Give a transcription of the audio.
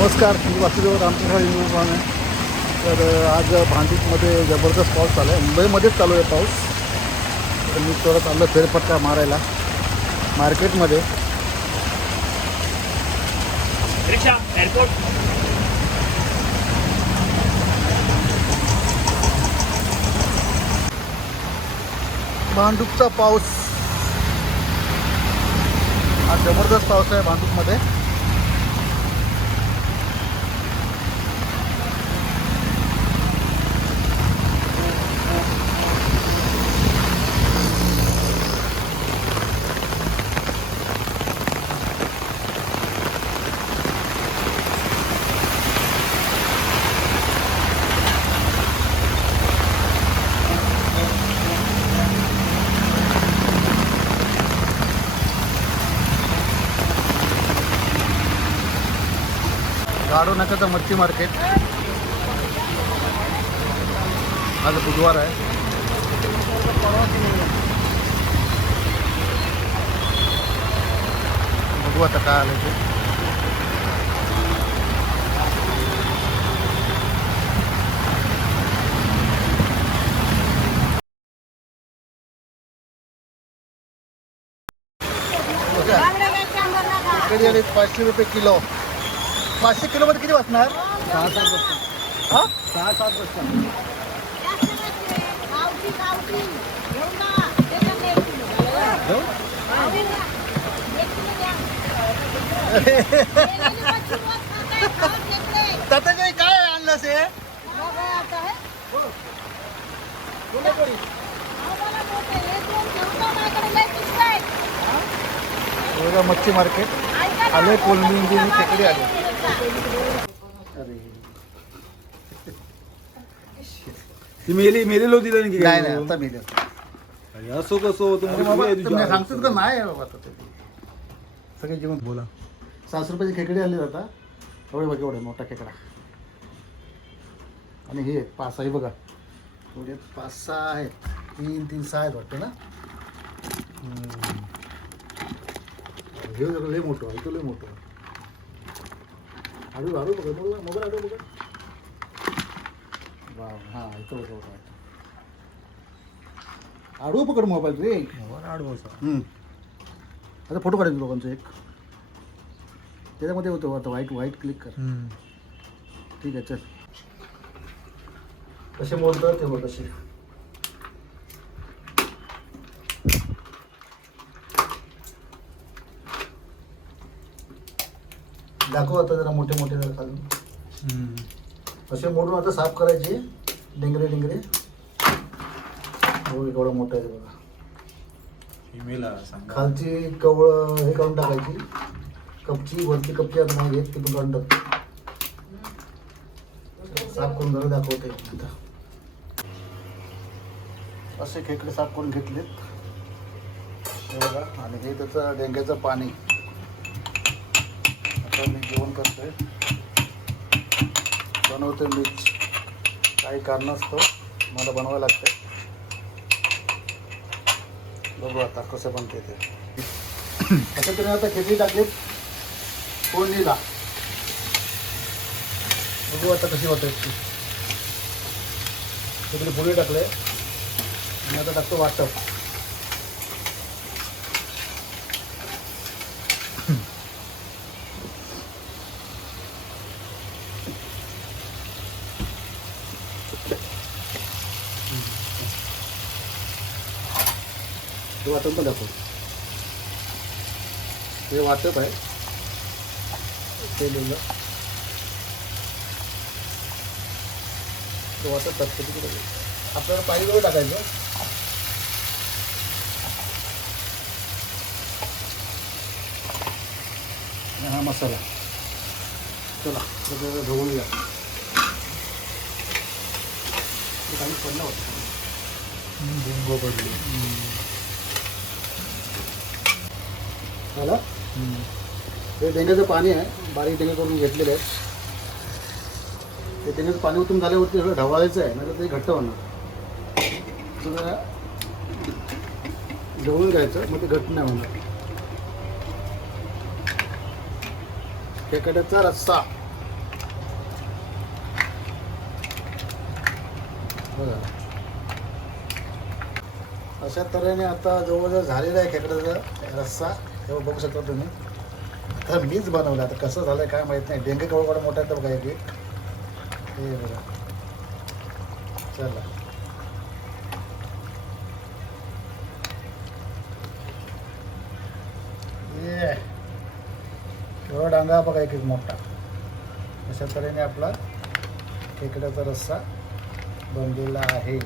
नमस्कार, मी वासुदेव रामकृष्ण हिंदू आहे. तर आज भांडीमध्ये जबरदस्त पाऊस चालू आहे. मुंबईमध्येच चालू आहे पाऊस. तर मी थोडं चाललं फेरफटका मारायला मार्केटमध्ये. रिक्षा एअरपोर्ट भांडूपचा पाऊस. आज जबरदस्त पाऊस आहे भांडूपमध्ये. गाडो नाक्याचं मच्छी मार्केट. आज बुधवार आहे. बघू आता काय आलं ते. इकडे 500 रुपये किलो. 500 किलोमध्ये किती वाचणार? 6-7 बसतात. हां, 6-7 बसतात. तात्याजी काय आणलं से? मच्छी मार्केट आले. कोलमी खेकडे आले. ती मेलेलो दिलं नाही की नाही नाही, आता मेले. असो कसो तुम्ही सांगतो का नाही बाबा. आता ते सगळे जेवण बोला. 600 रुपयाचे खेकडे आले आता. एवढे बघा, एवढे मोठा खेकडा. आणि हे 5-6 आहे बघा. एवढे 5-6 आहेत. 3-6 आहेत वाटतं ना. हे लय मोठं आहे. इथं लय मोठं आहे. आडू आडू बघा, मोबाईल आडू बघा. वा, हां, इथं बघा बघा. आडू पकड मोबाईल रे. आता फोटो काढायचं लोकांचं एक. त्याच्यामध्ये होतं आता व्हाईट क्लिक कर. ठीक आहे, चल. कसे मोडतात ते बघ कसे. दाखव आता जरा मोठे मोठे जरा खालून. असे मोडून आता साफ करायचे. डिंगरे हो, एवढं मोठं आहे बघा. खालची कवळ हे काढून टाकायची. कपची वरची कपची आता नाही घेत, ती पण काढून टाकतो. साफ करून जरा दाखवते आता. असे खेकडे साफ करून घेतलेत हे बघा. आणि हे त्याचं डेंग्याचं पाणी. आता मी जेवण करतोय, बनवतोय मीच. काही कारणास्तव मला बनवावं लागतंय. बघू आता कसं बनते ते. असं तुम्ही आता खेकडी टाकलीत फोडणीला. बघू आता कशी होत ती. तिकडे फोडणी टाकले आणि आता टाकतो वाटप. ते वाटप पण दाखव. ते वाटप आहे ते लिहिलं. ते वाटप टाकतो तिकडे. आपल्याला पाणी वगैरे टाकायचं. आणि हा मसाला. चला सगळं ढवळूया. काही पडलं होतं. बुंगो पडली. झालं. हे डेंग्याचं पाणी आहे. बारीक डेंगे करून घेतलेलं आहे. ते डेंग्याचं पाणी उतरून झाल्यावरती सगळं ढवळायचं आहे, नाही तर ते घट्ट होणार. जरा ढवळून घ्यायचं, मग ते घट्ट नाही होणार. खेकड्याचा रस्सा. बघा अशा तऱ्हेने आता जवळजवळ झालेला आहे खेकड्याचा रस्सा हे बघू शकता तुम्ही. आता मीच बनवलं, आता कसं झालं काय माहीत नाही. डेंगे केवढा मोठा आहे तर बघा एक हे बघा. चला ये केवढा डांगा बघा एक एक मोठा. अशा तऱ्हेने आपला खेकड्याचा रस्सा बनलेला आहे.